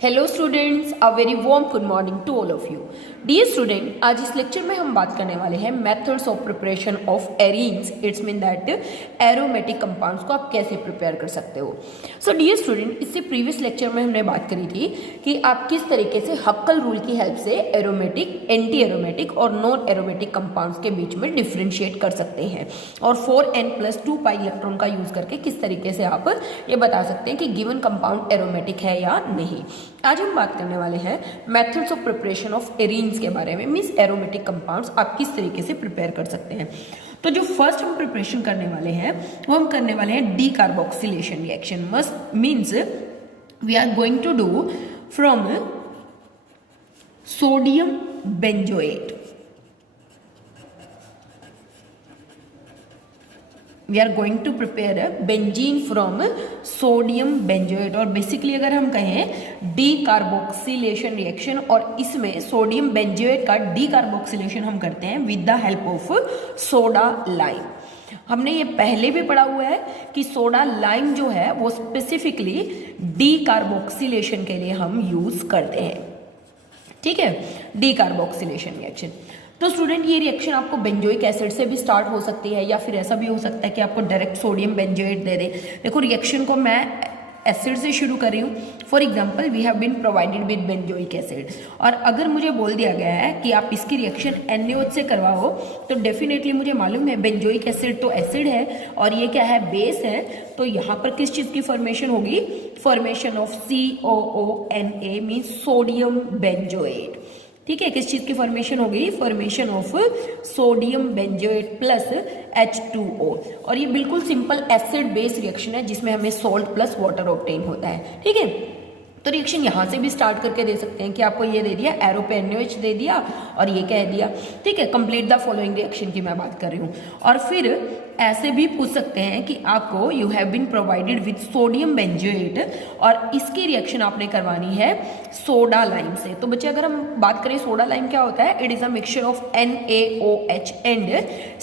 Hello students, a very warm good morning to all of you. Dear student, आज इस lecture में हम बात करने वाले हैं methods of preparation of arenes. It's mean that aromatic compounds को आप कैसे प्रिपेयर कर सकते हो। सो डियर स्टूडेंट, इससे प्रीवियस लेक्चर में हमने बात करी थी कि आप किस तरीके से हक्कल रूल की हेल्प से एरोमेटिक, एंटी एरोमेटिक और नॉन एरोमेटिक कंपाउंड्स के बीच में डिफ्रेंशिएट कर सकते हैं और 4n+2 पाई इलेक्ट्रॉन का यूज करके किस तरीके से आप ये बता सकते हैं कि गिवन कंपाउंड एरोमेटिक है या नहीं। आज हम बात करने वाले हैं methods of preparation of arenes के बारे में, मींस एरोमेटिक कंपाउंड्स आप किस तरीके से प्रिपेयर कर सकते हैं। तो जो फर्स्ट हम प्रिपरेशन करने वाले हैं वो हम करने वाले हैं decarboxylation reaction. Must means we are going to do from sodium benzoate. We are going to prepare benzene from sodium benzoate. और बेसिकली अगर हम कहें डी कार्बोक्सिलेशन रिएक्शन, और इसमें सोडियम बेंजोएट का डी कार्बोक्सिलेशन हम करते हैं with the help of soda lime. हमने ये पहले भी पढ़ा हुआ है कि सोडा लाइम जो है वो स्पेसिफिकली डी कार्बोक्सिलेशन के लिए हम यूज करते हैं। ठीक है, डी कार्बोक्सिलेशन रिएक्शन। तो स्टूडेंट, ये रिएक्शन आपको बेंजोइक एसिड से भी स्टार्ट हो सकती है या फिर ऐसा भी हो सकता है कि आपको डायरेक्ट सोडियम बेंजोएट दे दे। देखो, रिएक्शन को मैं एसिड से शुरू कर रही हूँ। For example, we have been provided with benzoic acid, और अगर मुझे बोल दिया गया है कि आप इसकी रिएक्शन NaOH से करवाओ, तो डेफिनेटली मुझे मालूम है बेंजोइक एसिड तो एसिड है और ये क्या है, बेस है। तो यहाँ पर किस चीज़ की फॉर्मेशन होगी, formation of COONA means sodium benzoate. ठीक है, किस चीज की फॉर्मेशन होगी, formation of sodium benzoate plus H2O। और ये बिल्कुल सिंपल एसिड बेस रिएक्शन है जिसमें हमें सोल्ट प्लस वाटर ऑब्टेन होता है। ठीक है, तो रिएक्शन यहाँ से भी स्टार्ट करके दे सकते हैं कि आपको ये दे दिया, एरो पे NaOH दे दिया और ये कह दिया। ठीक है, कंप्लीट द फॉलोइंग रिएक्शन की मैं बात कर रही हूँ। और फिर ऐसे भी पूछ सकते हैं कि आपको you have been provided with sodium benzoate और इसकी रिएक्शन आपने करवानी है सोडा लाइम से। तो बच्चे, अगर हम बात करें सोडा लाइम क्या होता है, it is a mixture of NaOH and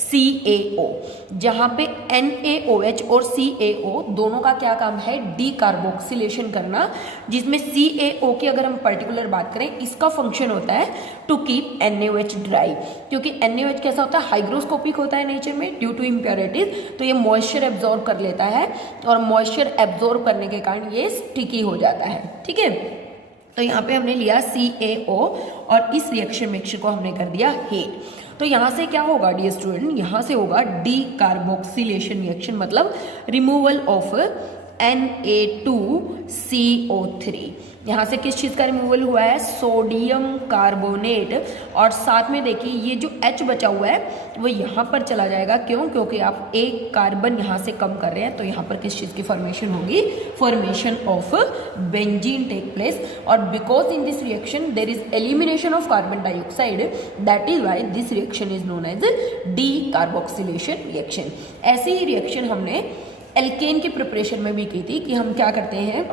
CaO, जहाँ पे NaOH और CaO दोनों का क्या काम है, डी कार्बोक्सिलेशन करना। जिसमें CaO की अगर हम पर्टिकुलर बात करें, इसका फंक्शन होता है टू कीप NaOH ड्राई, क्योंकि NaOH कैसा होता है, हाइग्रोस्कोपिक होता है नेचर में ड्यू टू इम्प्योरिटीज। तो ये मॉइस्चर एब्जॉर्ब कर लेता है और मॉइस्चर एब्जॉर्ब करने के कारण ये स्टिकी हो जाता है। ठीक है, तो यहाँ पे हमने लिया CaO और इस रिएक्शन मिक्सचर को हमने कर दिया हीट। तो यहाँ से क्या होगा डियर स्टूडेंट, यहाँ से होगा डी कार्बोक्सिलेशन रिएक्शन, मतलब रिमूवल ऑफ Na2CO3। यहाँ से किस चीज़ का रिमूवल हुआ है, सोडियम कार्बोनेट। और साथ में देखिए ये जो H बचा हुआ है वो यहाँ पर चला जाएगा। क्यों, क्योंकि आप एक कार्बन यहाँ से कम कर रहे हैं। तो यहाँ पर किस चीज़ की फॉर्मेशन होगी, formation of benzene take place. और because in this reaction there is elimination of carbon dioxide, that is why this reaction is known as decarboxylation reaction. ऐसी ही रिएक्शन हमने एल्केन की प्रिपरेशन में भी की थी कि हम क्या करते हैं,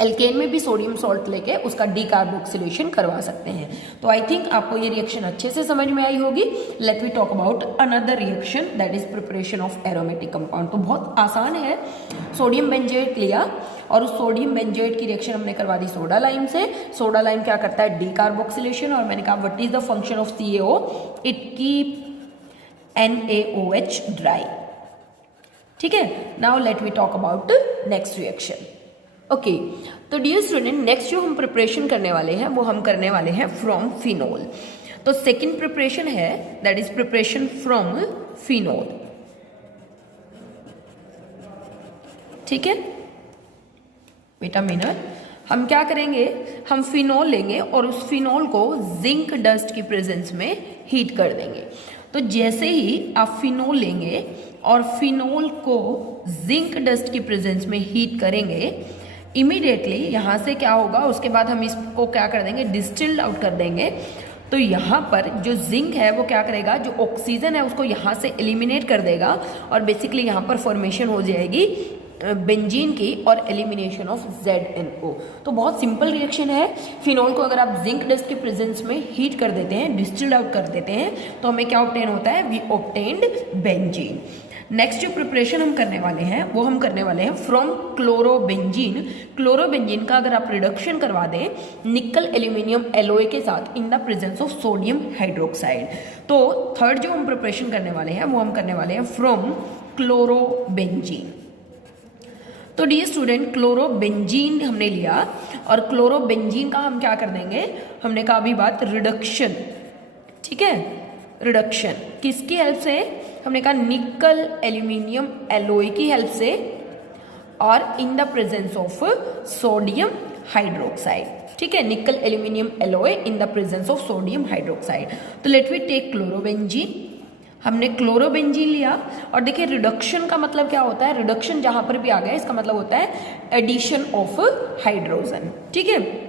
एल्केन में भी सोडियम सॉल्ट लेके उसका डी कार्बोक्सिलेशन करवा सकते हैं। तो आई थिंक आपको ये रिएक्शन अच्छे से समझ में आई होगी। Let we talk about another reaction, that is preparation of aromatic compound. तो बहुत आसान है, सोडियम बेंजोएट लिया और उस सोडियम बेंजोएट की रिएक्शन हमने करवा दी सोडा लाइम से। सोडा लाइम क्या करता है, डी कार्बोक्सिलेशन। और मैंने कहा what is the function of CaO, it keep NaOH dry. ठीक है, now let we talk about next reaction. Okay, तो डियर स्टूडेंट, नेक्स्ट जो हम प्रिपरेशन करने वाले हैं वो हम करने वाले हैं फ्रॉम फिनोल। तो सेकंड प्रिपरेशन है that is preparation from phenol. ठीक है, बेटा मिनट, हम क्या करेंगे, हम फिनोल लेंगे और उस फिनोल को जिंक डस्ट की प्रेजेंस में हीट कर देंगे। तो जैसे ही आप फिनोल लेंगे और फिनोल को जिंक डस्ट की प्रेजेंस में हीट करेंगे, इमीडिएटली यहाँ से क्या होगा, उसके बाद हम इसको क्या कर देंगे, डिस्टिल्ड आउट कर देंगे। तो यहाँ पर जो जिंक है वो क्या करेगा, जो ऑक्सीजन है उसको यहाँ से एलिमिनेट कर देगा और बेसिकली यहाँ पर फॉर्मेशन हो जाएगी बेंजीन की और एलिमिनेशन ऑफ ZNO। तो बहुत सिंपल रिएक्शन है। फिनोल को अगर आप जिंक डस्ट के प्रेजेंस में हीट कर देते हैं, डिस्टिल्ड आउट कर देते हैं, तो हमें क्या ऑब्टेन होता है, वी ऑब्टेन्ड बेंजीन। नेक्स्ट जो प्रिपरेशन हम करने वाले हैं वो हम करने वाले हैं फ्रॉम क्लोरोबेंजीन। क्लोरोबेंजीन का अगर आप रिडक्शन करवा दें निकल एल्यूमिनियम एलॉय के साथ इन the presence of sodium hydroxide. तो थर्ड जो हम प्रिपरेशन करने वाले हैं वो हम करने वाले हैं फ्रॉम क्लोरोबेंजीन। तो डियर स्टूडेंट, क्लोरोबेंजीन हमने लिया और क्लोरोबेंजीन का हम क्या कर देंगे, हमने कहा अभी बात रिडक्शन, ठीक है, रिडक्शन किसकी हेल्प से, हमने कहा निकल एल्यूमिनियम एलॉय की हेल्प से और इन the presence of sodium hydroxide, ठीक है, निकल aluminium alloy in the presence of sodium hydroxide. तो लेट वी टेक क्लोरोबेंजीन, हमने क्लोरोबेंजीन लिया और देखिए रिडक्शन का मतलब क्या होता है, रिडक्शन जहां पर भी आ गया इसका मतलब होता है एडिशन ऑफ हाइड्रोजन, ठीक है,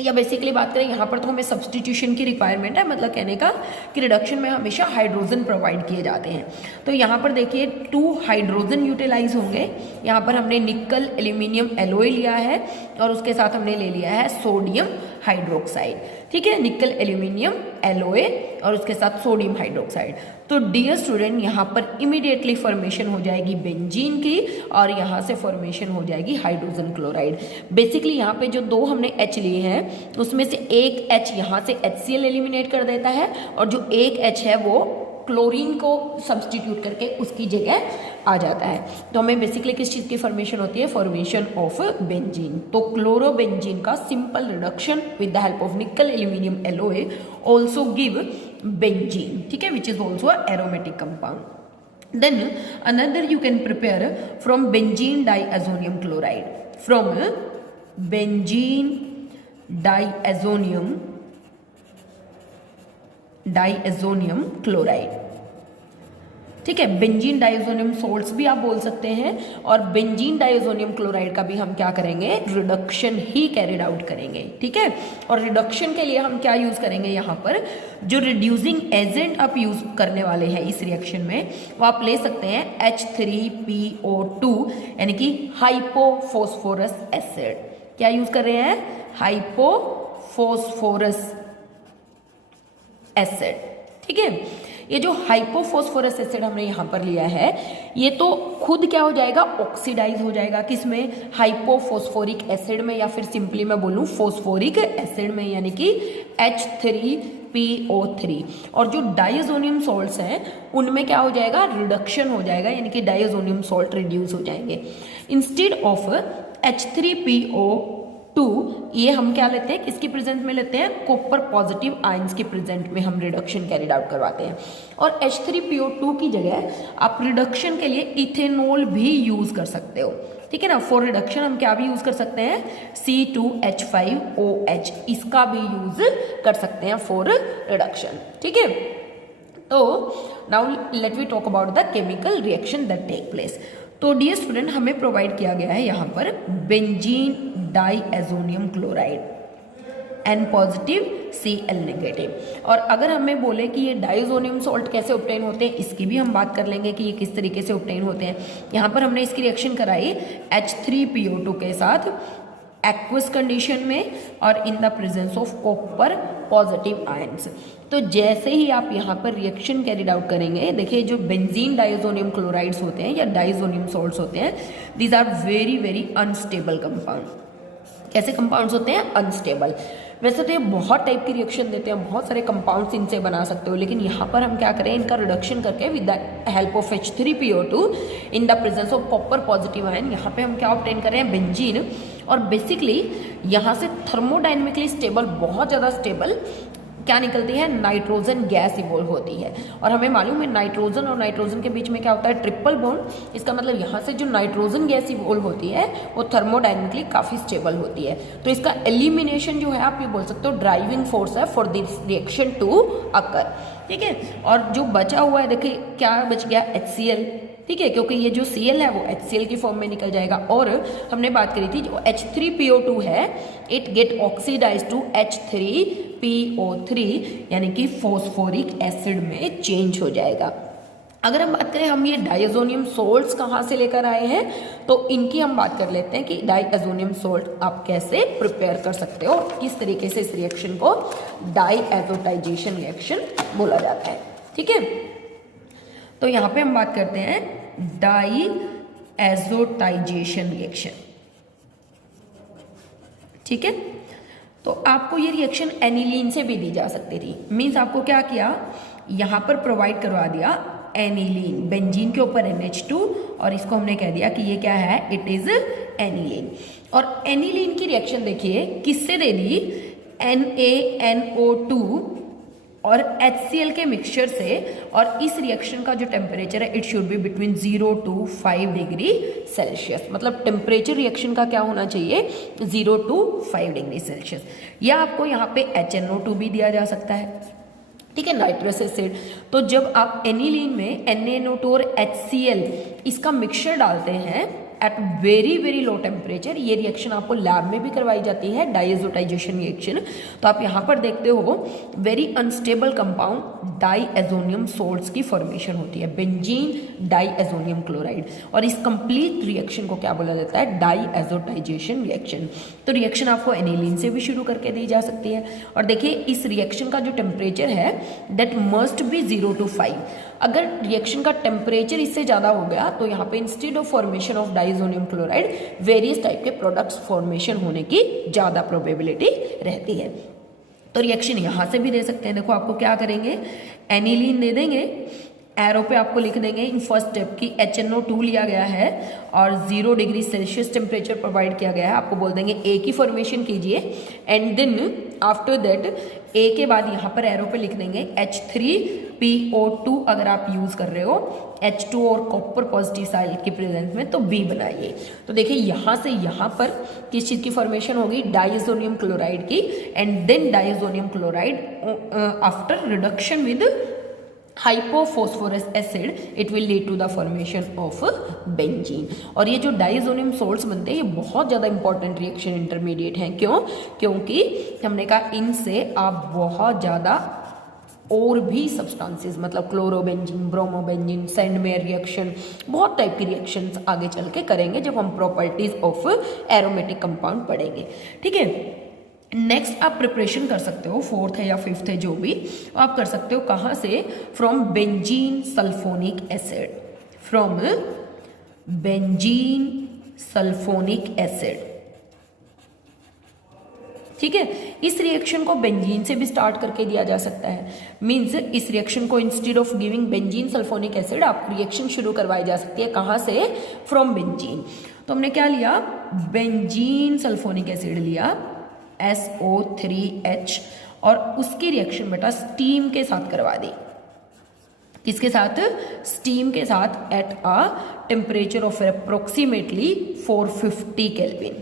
या बेसिकली बात करें यहाँ पर तो हमें सब्सटीट्यूशन की रिक्वायरमेंट है, मतलब कहने का कि रिडक्शन में हमेशा हाइड्रोजन प्रोवाइड किए जाते हैं। तो यहाँ पर देखिए 2 हाइड्रोजन यूटिलाइज होंगे, यहाँ पर हमने निकल एल्यूमिनियम एलॉय लिया है और उसके साथ हमने ले लिया है सोडियम हाइड्रोक्साइड, ठीक है, निकल एल्यूमिनियम एलॉय और उसके साथ सोडियम हाइड्रोक्साइड। तो डियर स्टूडेंट यहाँ पर इमीडिएटली फॉर्मेशन हो जाएगी बेंजीन की और यहाँ से फॉर्मेशन हो जाएगी हाइड्रोजन क्लोराइड। बेसिकली यहाँ पे जो 2 हमने H लिए हैं उसमें से एक H यहाँ से HCl एलिमिनेट कर देता है और जो एक H है वो क्लोरीन को सब्सटीट्यूट करके उसकी जगह आ जाता है। तो हमें बेसिकली किस चीज़ की फॉर्मेशन होती है, फॉर्मेशन ऑफ बेंजीन। तो क्लोरोबेंजीन का simple reduction with the help of निकल aluminium alloy also give benzene, ठीक है, which is also a aromatic compound. Then another you can prepare from benzene diazonium chloride, from benzene diazonium chloride, ठीक है, benzene diazonium salts भी आप बोल सकते हैं और बेंजीन डाइजोनियम क्लोराइड का भी हम क्या करेंगे, रिडक्शन ही कैरिड आउट करेंगे, ठीक है। और रिडक्शन के लिए हम क्या यूज करेंगे, यहाँ पर जो रिड्यूसिंग एजेंट आप यूज करने वाले हैं इस रिएक्शन में वो आप ले सकते हैं H3PO2 यानी कि हाइपोफॉस्फोरस एसिड। क्या यूज कर रहे हैं, हाइपोफॉस्फोरस एसिड, ठीक है। ये जो हाइपोफॉस्फोरस एसिड हमने यहाँ पर लिया है ये तो खुद क्या हो जाएगा, ऑक्सीडाइज हो जाएगा, किसमें, हाइपोफॉस्फोरिक एसिड में, या फिर सिंपली मैं बोलूँ फोस्फोरिक एसिड में, यानी कि H3PO3। और जो डाइजोनियम सॉल्ट्स हैं उनमें क्या हो जाएगा, रिडक्शन हो जाएगा, यानी कि डाइजोनियम सॉल्ट रिड्यूस हो जाएंगे। इंस्टेड ऑफ H3PO2 ये हम क्या लेते हैं, किसकी प्रेजेंट में लेते हैं, कॉपर पॉजिटिव आयंस की प्रेजेंट में हम रिडक्शन कैरिड आउट करवाते हैं। और H3PO2 की जगह आप रिडक्शन के लिए इथेनॉल भी यूज कर सकते हो, ठीक है ना। फॉर रिडक्शन हम क्या भी यूज कर सकते हैं, C2H5OH इसका भी यूज कर सकते हैं फॉर रिडक्शन, ठीक है। तो now let we talk about the chemical reaction that take place. तो डियर स्टूडेंट हमें प्रोवाइड किया गया है यहाँ पर benzene diazonium chloride N positive Cl negative. और अगर हमें बोले कि ये डाइजोनियम सॉल्ट कैसे ऑब्टेन होते हैं इसकी भी हम बात कर लेंगे कि ये किस तरीके से ऑब्टेन होते हैं। यहाँ पर हमने इसकी रिएक्शन कराई H3PO2 के साथ एक्वस कंडीशन में और इन the presence of copper positive ions. तो जैसे ही आप यहाँ पर रिएक्शन कैरिड आउट करेंगे, देखिए जो बेंजीन डाइजोनियम क्लोराइड्स होते हैं या डाइजोनियम सॉल्ट्स होते हैं, these are very very unstable compound. कैसे कंपाउंड्स होते हैं, अनस्टेबल। वैसे तो ये बहुत टाइप की रिएक्शन देते हैं, बहुत सारे कंपाउंड्स इनसे बना सकते हो, लेकिन यहाँ पर हम क्या करें, इनका रिडक्शन करके with the help of H3PO2 in the presence of copper positive ion, यहाँ पे हम क्या ऑब्टेन कर रहे हैं, बेंजीन। और बेसिकली यहाँ से थर्मोडायनेमिकली स्टेबल, बहुत ज़्यादा स्टेबल क्या निकलती है, नाइट्रोजन गैस इवॉल्व होती है। और हमें मालूम है नाइट्रोजन और नाइट्रोजन के बीच में क्या होता है, ट्रिपल बॉन्ड। इसका मतलब यहाँ से जो नाइट्रोजन गैस इवॉल्व होती है वो थर्मोडायनेमिकली काफ़ी स्टेबल होती है। तो इसका एलिमिनेशन जो है आप ये बोल सकते हो ड्राइविंग फोर्स है for this reaction to occur, ठीक है। और जो बचा हुआ है, देखिए क्या बच गया, HCl, ठीक है, क्योंकि ये जो Cl है वो HCl की फॉर्म में निकल जाएगा। और हमने बात करी थी जो H3PO2 है it get oxidise to H3PO3 यानी कि फॉस्फोरिक एसिड में चेंज हो जाएगा। अगर हम बात करें हम ये डाइएजोनियम सोल्ट्स कहाँ से लेकर आए हैं, तो इनकी हम बात कर लेते हैं कि डाइएजोनियम सोल्ट आप कैसे प्रिपेयर कर सकते हो, किस तरीके से इस रिएक्शन को डाइएजोटाइजेशन रिएक्शन बोला जाता है, ठीक है। तो यहाँ पे हम बात करते हैं डाईएज़ोटाइजेशन रिएक्शन। ठीक है, तो आपको ये रिएक्शन एनिलीन से भी दी जा सकती थी। मीन्स आपको क्या किया, यहाँ पर प्रोवाइड करवा दिया एनिलीन, बेंजीन के ऊपर NH2 और इसको हमने कह दिया कि ये क्या है, इट इज एनिलीन। और एनिलीन की रिएक्शन देखिए किससे दे दी, NaNO2 और HCl के मिक्सचर से। और इस रिएक्शन का जो टेम्परेचर है it should be between 0 to 5 degree Celsius. मतलब टेम्परेचर रिएक्शन का क्या होना चाहिए, 0 to 5 डिग्री सेल्सियस। या आपको यहाँ पे HNO2 भी दिया जा सकता है, ठीक है, नाइट्रस एसिड। तो जब आप एनिलीन में NaNO2 और HCl इसका मिक्सचर डालते हैं at very very low temperature, ये रिएक्शन आपको लैब में भी करवाई जाती है, डाईएज़ोटाइजेशन रिएक्शन। तो आप यहाँ पर देखते हो वेरी अनस्टेबल कंपाउंड डाईएज़ोनियम सोल्ट्स की फॉर्मेशन होती है, बेंजीन डाईएज़ोनियम क्लोराइड। और इस कंप्लीट रिएक्शन को क्या बोला जाता है, डाईएज़ोटाइजेशन रिएक्शन। तो रिएक्शन आपको एनिलीन से भी शुरू करके दी जा सकती है। और देखिए इस रिएक्शन का जो टेम्परेचर है दैट मस्ट बी 0 to 5। अगर रिएक्शन का टेम्परेचर इससे ज़्यादा हो गया तो यहाँ पे instead of formation of diazonium chloride various type के प्रोडक्ट्स फॉर्मेशन होने की ज़्यादा प्रोबेबिलिटी रहती है। तो रिएक्शन यहाँ से भी दे सकते हैं। देखो आपको क्या करेंगे, एनिलीन दे देंगे, एरो पे आपको लिख देंगे इन फर्स्ट स्टेप की HNO2 लिया गया है और 0 डिग्री सेल्सियस टेम्परेचर प्रोवाइड किया गया है। आपको बोल देंगे ए की फॉर्मेशन कीजिए एंड देन आफ्टर दैट ए के बाद यहाँ पर एरो पे लिख देंगे H3PO2 अगर आप यूज कर रहे हो, H2 और कॉपर पॉजिटिव साइड के प्रेजेंस में तो B बनाइए। तो देखिए यहाँ से यहाँ पर किस चीज की फॉर्मेशन होगी, डाईएज़ोनियम क्लोराइड की। And then diazonium chloride after reduction with hypophosphorous acid it will lead to the formation of benzene. और ये जो डाईएज़ोनियम सोल्ट्स बनते हैं ये बहुत ज़्यादा इंपॉर्टेंट रिएक्शन इंटरमीडिएट हैं। क्यों, क्योंकि हमने कहा इनसे आप बहुत ज़्यादा और भी सब्सटेंसेस मतलब क्लोरोबेंजीन, ब्रोमोबेंजीन, सैंडमेयर रिएक्शन, बहुत टाइप की रिएक्शंस आगे चल के करेंगे जब हम प्रॉपर्टीज ऑफ एरोमेटिक कंपाउंड पढ़ेंगे। ठीक है, नेक्स्ट आप प्रिपरेशन कर सकते हो, फोर्थ है या फिफ्थ है जो भी आप कर सकते हो, कहाँ से, from benzene sulphonic acid, from benzene sulphonic acid. ठीक है, इस रिएक्शन को बेंजीन से भी स्टार्ट करके दिया जा सकता है। मींस इस रिएक्शन को instead of giving benzene sulphonic acid आप रिएक्शन शुरू करवाई जा सकती है, कहाँ से, फ्रॉम बेंजीन। तो हमने क्या लिया, बेंजीन सल्फोनिक एसिड लिया SO3H और उसकी रिएक्शन बेटा स्टीम के साथ करवा दी। किसके साथ, स्टीम के साथ at a temperature of approximately 450 kelvin.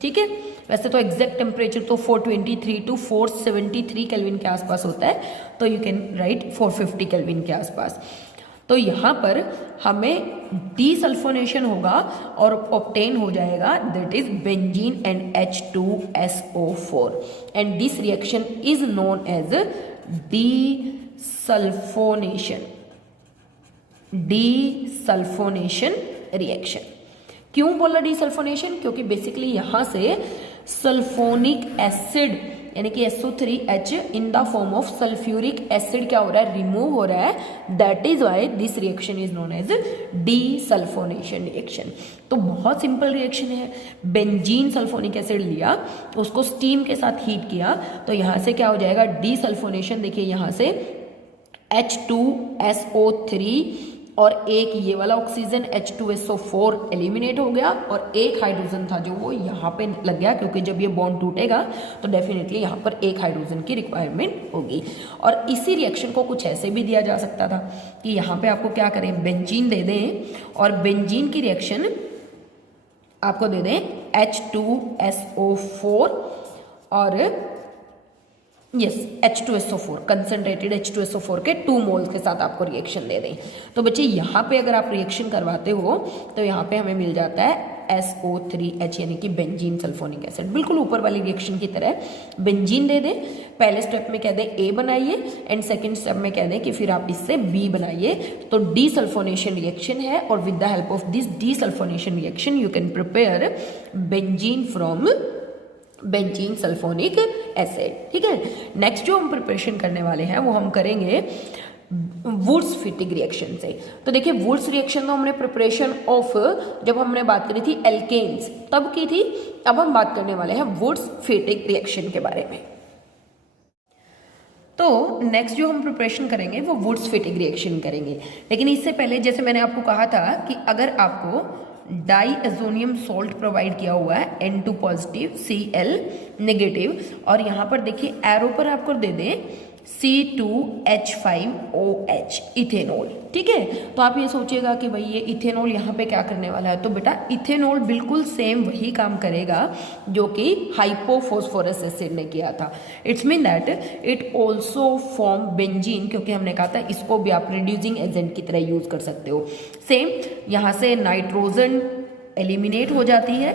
ठीक है, वैसे तो एग्जैक्ट टेम्परेचर तो 423 to 473 केल्विन के आसपास होता है, तो यू कैन राइट 450 केल्विन के आसपास। तो यहाँ पर हमें डीसल्फोनेशन होगा और ऑब्टेन हो जाएगा that is benzene and H2SO4 and this reaction is known as desulphonation, desulphonation reaction. क्यों बोला डीसल्फोनेशन, क्योंकि बेसिकली यहाँ से सल्फोनिक एसिड यानी कि SO3H in the form of sulphuric acid क्या हो रहा है, रिमूव हो रहा है। That is why this reaction is known as desulphonation reaction. तो बहुत सिंपल रिएक्शन है, बेंजीन सल्फोनिक एसिड लिया, उसको स्टीम के साथ हीट किया, तो यहाँ से क्या हो जाएगा, डीसल्फोनेशन। देखिए यहाँ से H2SO3 और एक ये वाला ऑक्सीजन H2SO4 एलिमिनेट हो गया और एक हाइड्रोजन था जो वो यहाँ पे लग गया, क्योंकि जब ये बॉन्ड टूटेगा तो डेफिनेटली यहाँ पर एक हाइड्रोजन की रिक्वायरमेंट होगी। और इसी रिएक्शन को कुछ ऐसे भी दिया जा सकता था कि यहाँ पे आपको क्या करें, बेंजीन दे दें और बेंजीन की रिएक्शन आपको दे दें H2SO4 और H2SO4 कंसनट्रेटेड H2SO4 के 2 मोल्स के साथ आपको रिएक्शन दे दें। तो बच्चे यहाँ पे अगर आप रिएक्शन करवाते हो तो यहाँ पे हमें मिल जाता है SO3H यानी कि बेंजीन सल्फोनिक एसिड। बिल्कुल ऊपर वाली रिएक्शन की तरह बेंजीन दे दें, पहले स्टेप में कह दें A बनाइए एंड सेकेंड स्टेप में कह दें कि फिर आप इससे B बनाइए। तो डीसल्फोनेशन रिएक्शन है और with the help of this desulphonation reaction you can prepare benzene from benzene sulphonic acid. ठीक है, नेक्स्ट जो हम प्रिपरेशन करने वाले हैं वो हम करेंगे वुड्स फिटिंग रिएक्शन से। तो देखिए वुड्स रिएक्शन तो हमने प्रिपरेशन ऑफ जब हमने बात करी थी एल्केन्स तब की थी, अब हम बात करने वाले हैं वुड्स फिटिंग रिएक्शन के बारे में। तो नेक्स्ट जो हम प्रिपरेशन करेंगे वो वुड्स फिटिंग रिएक्शन करेंगे, लेकिन इससे पहले जैसे मैंने आपको कहा था कि अगर आपको डाईएजोनियम सॉल्ट प्रोवाइड किया हुआ है N2 पॉजिटिव Cl नेगेटिव और यहाँ पर देखिए एरो पर आपको दे दें C2H5OH इथेनॉल, ठीक है। तो आप ये सोचिएगा कि भाई ये इथेनॉल यहाँ पे क्या करने वाला है, तो बेटा इथेनॉल बिल्कुल सेम वही काम करेगा जो कि हाइपोफॉस्फोरस एसिड ने किया था। It's mean that it also form benzene, क्योंकि हमने कहा था इसको भी आप रिड्यूसिंग एजेंट की तरह यूज कर सकते हो। सेम यहाँ से नाइट्रोजन एलिमिनेट हो जाती है,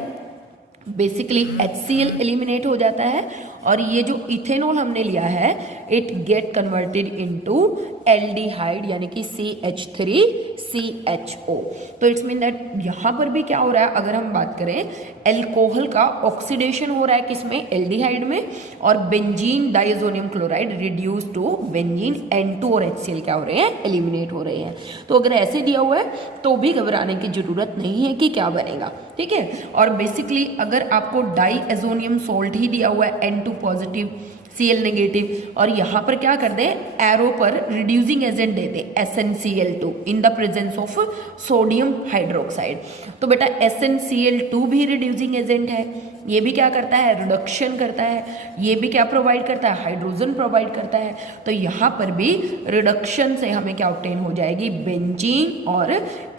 बेसिकली HCl एलिमिनेट हो जाता है और ये जो इथेनॉल हमने लिया है it get converted into aldehyde यानी कि CH3CHO। तो इट्स मीन दैट यहाँ पर भी क्या हो रहा है, अगर हम बात करें एल्कोहल का ऑक्सीडेशन हो रहा है किसमें, एल्डिहाइड में, और benzene diazonium chloride reduce to benzene N2 और HCl क्या हो रहे हैं, एलिमिनेट हो रहे हैं। तो अगर ऐसे दिया हुआ है तो भी घबराने की जरूरत नहीं है कि क्या बनेगा, ठीक है। और बेसिकली अगर आपको डाईएजोनियम सोल्ट ही दिया हुआ है N2 पॉजिटिव Cl नेगेटिव और यहाँ पर क्या कर दें, एरो पर रिड्यूसिंग एजेंट दे दें SnCl2 in the presence of sodium hydroxide. तो बेटा SnCl2 भी रिड्यूसिंग एजेंट है, ये भी क्या करता है, रिडक्शन करता है, ये भी क्या प्रोवाइड करता है, हाइड्रोजन प्रोवाइड करता है। तो यहाँ पर भी रिडक्शन से हमें क्या ऑब्टेन हो जाएगी, बेंजीन, और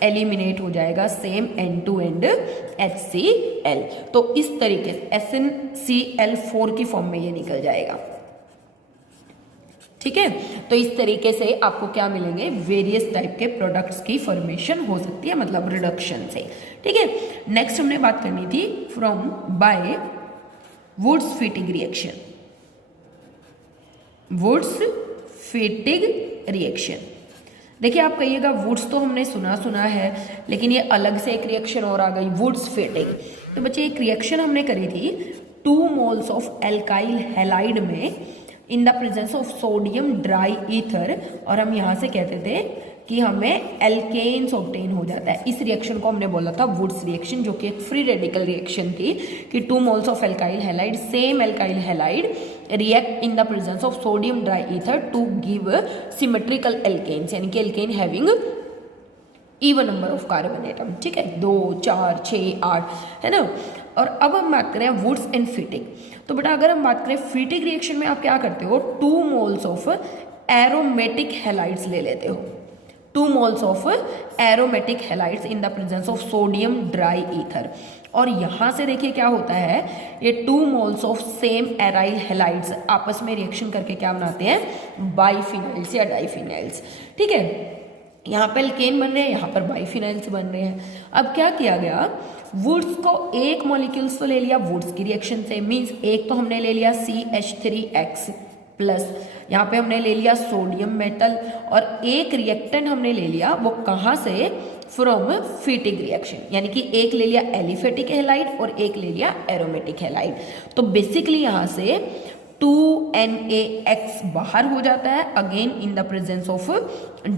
एलिमिनेट हो जाएगा सेम N2 एंड HCl। तो इस तरीके से SnCl4 की फॉर्म में ये निकल जाएगा, ठीक है। तो इस तरीके से आपको क्या मिलेंगे, वेरियस टाइप के प्रोडक्ट्स की फॉर्मेशन हो सकती है, मतलब रिडक्शन से, ठीक है। नेक्स्ट हमने बात करनी थी from by Wurtz Fittig reaction. Wurtz Fittig reaction, देखिए आप कहिएगा वुड्स तो हमने सुना है, लेकिन ये अलग से एक रिएक्शन और आ गई वुड्स फिटिंग। तो बच्चे एक रिएक्शन हमने करी थी 2 मोल्स ऑफ एल्काइल हैलाइड में इन the presence of sodium dry ether, और हम यहाँ से कहते थे कि हमें एल्केन्स ऑब्टेन हो जाता है। इस रिएक्शन को हमने बोला था वुड्स रिएक्शन, जो कि एक फ्री रेडिकल रिएक्शन थी कि 2 moles of alkyl halide, same alkyl halide react in the presence of sodium dry ether to give symmetrical alkanes, यानी कि alkane having even number of carbon atom, ठीक है, 2, 4, 6, 8, है ना। और अब हम बात करें वुड्स एंड फिटिंग। तो बेटा अगर हम बात करें फिटिंग रिएक्शन में आप क्या करते हो, 2 मोल्स ऑफ एरोमेटिक हैलाइड्स ले लेते हो, 2 moles of aromatic halides in the presence of sodium dry ether, और यहां से देखिए क्या होता है, ये 2 moles of same aryl halides आपस में रिएक्शन करके क्या बनाते हैं, बाइफिनाइल्स या डाइफिनाइल्स, ठीक है। यहाँ पे एल्केन बन रहे हैं, यहाँ पर बाइफिनाइल्स बन रहे हैं। अब क्या किया गया, वुड्स को एक मॉलिक्यूल्स तो ले लिया वुड्स की रिएक्शन से, मींस एक तो हमने ले लिया CH3X प्लस, यहाँ पे हमने ले लिया सोडियम मेटल, और एक रिएक्टेंट हमने ले लिया, वो कहाँ से, फ्रॉम फिटिंग रिएक्शन, यानी कि एक ले लिया एलिफेटिक हैलाइड और एक ले लिया एरोमेटिक हैलाइड। तो बेसिकली यहाँ से 2NaX बाहर हो जाता है again in the presence of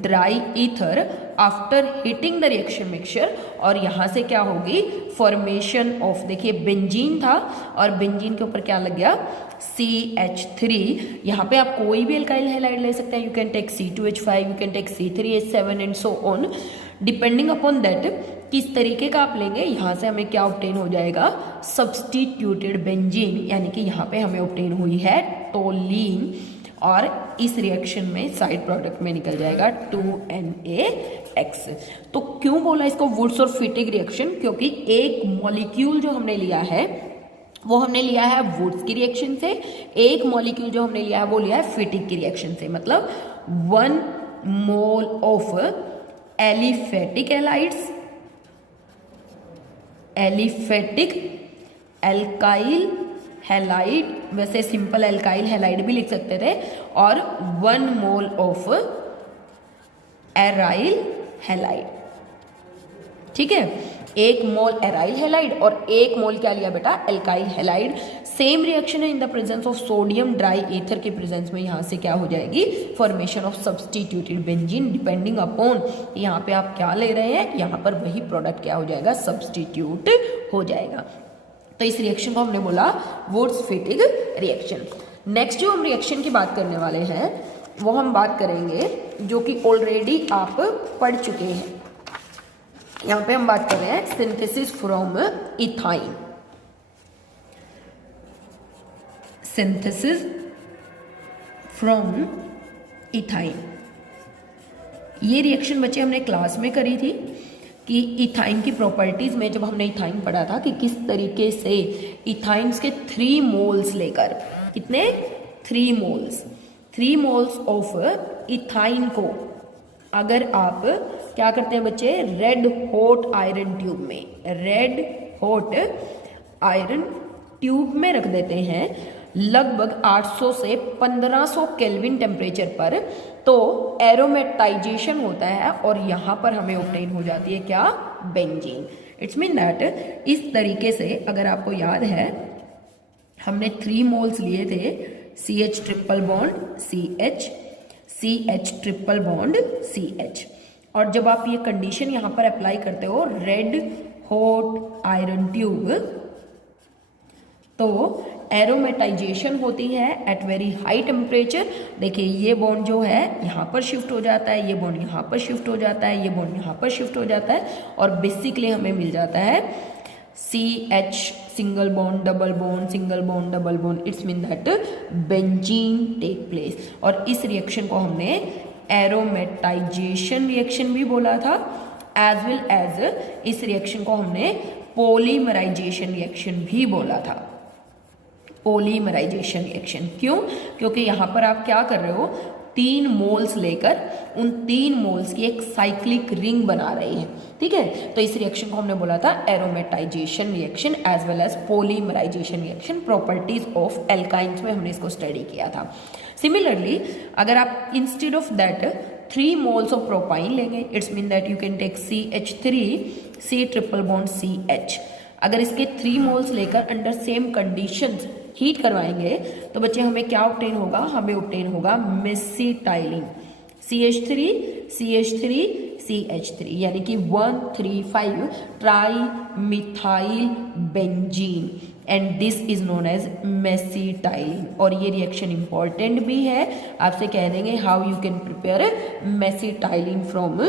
dry ether after heating the reaction mixture, और यहाँ से क्या होगी, फॉर्मेशन ऑफ, देखिए बेंजीन था और बेंजीन के ऊपर क्या लग गया, CH3। यहाँ पे आप कोई भी एल्काइल हैलाइड ले सकते हैं, you can take C2H5, you can take C3H7 and so on, depending upon that किस तरीके का आप लेंगे। यहाँ से हमें क्या ऑब्टेन हो जाएगा, सब्सटीट्यूटेड बेंजीन, यानी कि यहाँ पे हमें ऑब्टेन हुई है टोलीन, और इस रिएक्शन में साइड प्रोडक्ट में निकल जाएगा 2NaX। तो क्यों बोला इसको वुड्स और फिटिंग रिएक्शन, क्योंकि एक मॉलिक्यूल जो हमने लिया है वो हमने लिया है वुड्स की रिएक्शन से, एक मॉलिक्यूल जो हमने लिया है वो लिया है फिटिंग की रिएक्शन से, मतलब 1 mole of aliphatic halides, aliphatic alkyl halide, वैसे सिंपल एल्काइल हैलाइड भी लिख सकते थे, और 1 मोल ऑफ एराइल हैलाइड, ठीक है। 1 मोल एराइल हैलाइड और 1 मोल क्या लिया बेटा, एल्काइल हैलाइड। सेम रिएक्शन है in the presence of sodium dry ether के प्रेजेंस में यहाँ से क्या हो जाएगी, formation of substituted benzene depending upon यहाँ पे आप क्या ले रहे हैं, यहाँ पर वही प्रोडक्ट क्या हो जाएगा, सब्सटीट्यूट हो जाएगा। तो इस रिएक्शन को हमने बोला वुड्स-फिटिग रिएक्शन। नेक्स्ट जो हम रिएक्शन की बात करने वाले हैं वो हम बात करेंगे जो कि ऑलरेडी आप पढ़ चुके हैं। यहाँ पे हम बात कर रहे हैं synthesis from ethyne. Synthesis from ethyne, ये रिएक्शन बच्चे हमने क्लास में करी थी कि इथाइन की प्रॉपर्टीज में जब हमने इथाइन पढ़ा था कि किस तरीके से इथाइन्स के 3 मोल्स लेकर, कितने 3 मोल्स ऑफ इथाइन को अगर आप क्या करते हैं बच्चे, रेड हॉट आयरन ट्यूब में, रेड हॉट आयरन ट्यूब में रख देते हैं लगभग 800 से 1500 केल्विन टेम्परेचर पर, तो एरोमेटाइजेशन होता है और यहाँ पर हमें ऑब्टेन हो जाती है क्या, बेंजीन। इट्स मीन दैट इस तरीके से अगर आपको याद है हमने 3 मोल्स लिए थे, CH triple bond CH, CH triple bond CH, और जब आप ये कंडीशन यहाँ पर अप्लाई करते हो रेड हॉट आयरन ट्यूब, तो एरोमेटाइजेशन होती है एट वेरी हाई टेम्परेचर। देखिए ये बॉन्ड जो है यहाँ पर शिफ्ट हो जाता है, ये बॉन्ड यहाँ पर शिफ्ट हो जाता है, ये बॉन्ड यहाँ पर शिफ्ट हो जाता है, और बेसिकली हमें मिल जाता है CH single bond double bond, single bond double bond. It's mean that benzene take place. और इस रिएक्शन को हमने एरोमेटाइजेशन रिएक्शन भी बोला था, एज वेल एज इस रिएक्शन को हमने पॉलीमराइजेशन रिएक्शन भी बोला था। पॉलीमराइजेशन रिएक्शन क्यों, क्योंकि यहाँ पर आप क्या कर रहे हो, 3 मोल्स लेकर उन 3 मोल्स की एक साइक्लिक रिंग बना रहे हैं, ठीक है। तो इस रिएक्शन को हमने बोला था aromatisation reaction as well as polymerisation reaction. Properties of alkynes में हमने इसको स्टडी किया था। सिमिलरली अगर आप instead of that 3 moles of propyne लेंगे, it's mean that you can take CH3 C triple bond CH। अगर इसके 3 मोल्स लेकर अंडर सेम कंडीशंस हीट करवाएंगे तो बच्चे हमें क्या ऑब्टेन होगा, हमें ऑब्टेन होगा मेसिटाइलिन CH3 CH3 CH3, यानी कि 1,3,5 tri methyl benzene, and this is known as mesitylene. और ये रिएक्शन इंपॉर्टेंट भी है, आपसे कह देंगे how you can prepare mesitylene from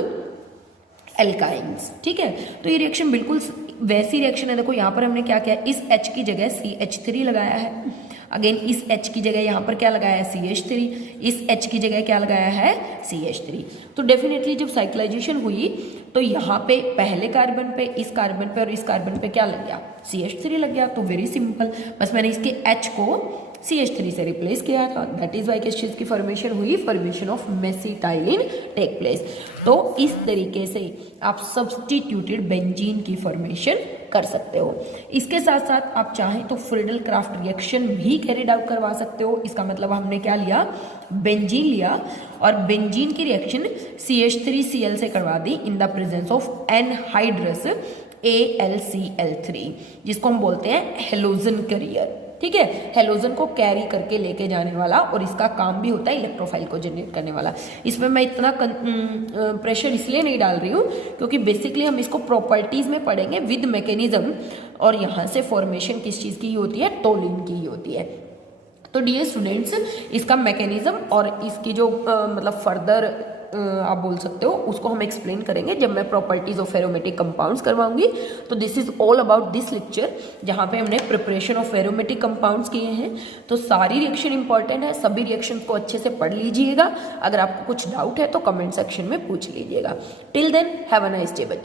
alkynes, ठीक है। तो ये रिएक्शन बिल्कुल वैसी रिएक्शन है। देखो यहाँ पर हमने क्या किया, इस H की जगह CH3 लगाया है, अगेन इस H की जगह यहाँ पर क्या लगाया है CH3, इस H की जगह क्या लगाया है CH3। तो डेफिनेटली जब साइक्लाइजेशन हुई तो यहाँ पे पहले कार्बन पे, इस कार्बन पे और इस कार्बन पे क्या लग गया, CH3 लग गया। तो वेरी सिंपल, बस मैंने इसके H को CH3 से रिप्लेस किया था, दैट इज वाई किस चीज की फॉर्मेशन हुई, फॉर्मेशन ऑफ मेसिटाइलिन टेक प्लेस। तो इस तरीके से आप सब्स्टिट्यूटेड बेंजीन की फॉर्मेशन कर सकते हो। इसके साथ साथ आप चाहें तो फ्रीडल क्राफ्ट रिएक्शन भी कैरिड आउट करवा सकते हो। इसका मतलब हमने क्या लिया, बेंजीन लिया और बेंजीन की रिएक्शन CH3Cl से करवा दी in the presence of anhydrous AlCl3, जिसको हम बोलते हैं हेलोजन कैरियर, ठीक है। हेलोजन को कैरी करके लेके जाने वाला, और इसका काम भी होता है इलेक्ट्रोफाइल को जनरेट करने वाला। इसमें मैं इतना प्रेशर इसलिए नहीं डाल रही हूँ क्योंकि बेसिकली हम इसको प्रॉपर्टीज में पढ़ेंगे विद मैकेनिज्म, और यहाँ से फॉर्मेशन किस चीज़ की होती है, टोलिन की ही होती है। तो डियर स्टूडेंट्स, इसका मैकेनिज्म और इसकी जो मतलब फर्दर आप बोल सकते हो उसको हम एक्सप्लेन करेंगे जब मैं प्रॉपर्टीज ऑफ एरोमेटिक कंपाउंड्स करवाऊंगी। तो this is all about this lecture, जहाँ पे हमने प्रिपरेशन ऑफ एरोमेटिक कंपाउंड्स किए हैं। तो सारी रिएक्शन इंपॉर्टेंट है, सभी रिएक्शन को अच्छे से पढ़ लीजिएगा। अगर आपको कुछ डाउट है तो कमेंट सेक्शन में पूछ लीजिएगा। Till then have a nice day बच्चों।